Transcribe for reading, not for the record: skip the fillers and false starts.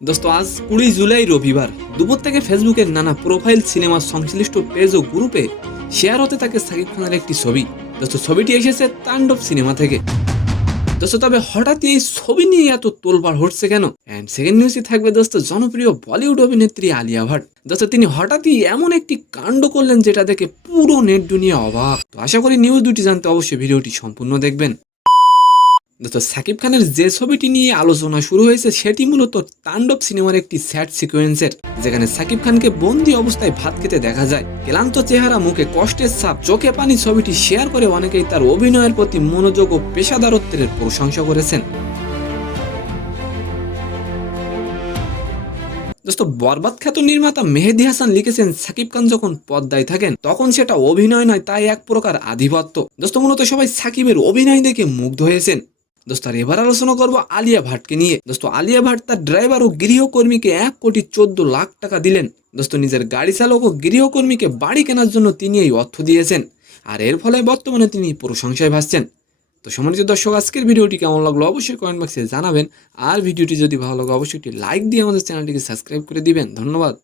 দোস্ত আজ 20 জুলাই রবিবার দুপুর থেকে ফেসবুকের নানা প্রোফাইল সিনেমা সংশ্লিষ্ট পেজ ও গ্রুপে শেয়ার হতে থাকে সাকিব খানের একটি ছবি। দোস্ত ছবিটি এসেছে তাণ্ডব সিনেমা থেকে। দোস্ত তবে হঠাৎ এই ছবি নিয়ে এত তোলপাড় হচ্ছে কেন? এন্ড সেকেন্ড নিউজে থাকবে দোস্ত জনপ্রিয় বলিউড অভিনেত্রী আলিয়া ভাট। দোস্ত তিনি হঠাৎই এমন একটি কাণ্ড করলেন যেটা দেখে পুরো নেট দুনিয়া অবাক। তো আশা করি নিউজ দুটি জানতে অবশ্যই ভিডিওটি সম্পূর্ণ দেখবেন। দোস্ত সাকিব খানের যে ছবিটি নিয়ে আলোচনা শুরু হয়েছে সেটি মূলত তাণ্ডব সিনেমার একটি স্যাড সিকোয়েন্সের, যেখানে সাকিব খানকে বন্দি অবস্থায় ভাত খেতে দেখা যায়। ক্লান্ত চেহারা, মুখে কষ্টের ছাপ, চোখে পানি ছবিটি শেয়ার করে অনেকেই তার অভিনয়ের প্রতি মনোযোগ ও পেশাদারত্বের প্রশংসা করেছেন। দোস্ত বরবাদ খ্যাত নির্মাতা মেহেদী হাসান লিখেছেন, সাকিব খান যখন পর্দায় থাকেন তখন সেটা অভিনয় নয়, তাই এক প্রকার আধিপত্য। দোস্ত মূলত সবাই সাকিবের অভিনয় দেখে মুগ্ধ হয়েছেন। দোস্ত আর এবার আলোচনা করবো আলিয়া ভাটকে নিয়ে। দোস্ত আলিয়া ভাট তার ড্রাইভার ও গৃহকর্মীকে 1,14,00,000 টাকা দিলেন। দোস্ত নিজের গাড়ি চালক ও গৃহকর্মীকে বাড়ি কেনার জন্য তিনি এই অর্থ দিয়েছেন, আর এর ফলে বর্তমানে তিনি প্রশংসায় ভাসছেন। তো সম্মানিত দর্শক, আজকের ভিডিওটি কেমন লাগলো অবশ্যই কমেন্ট বক্সে জানাবেন। আর ভিডিওটি যদি ভালো লাগে অবশ্যই একটি লাইক দিয়ে আমাদের চ্যানেলটিকে সাবস্ক্রাইব করে দিবেন। ধন্যবাদ।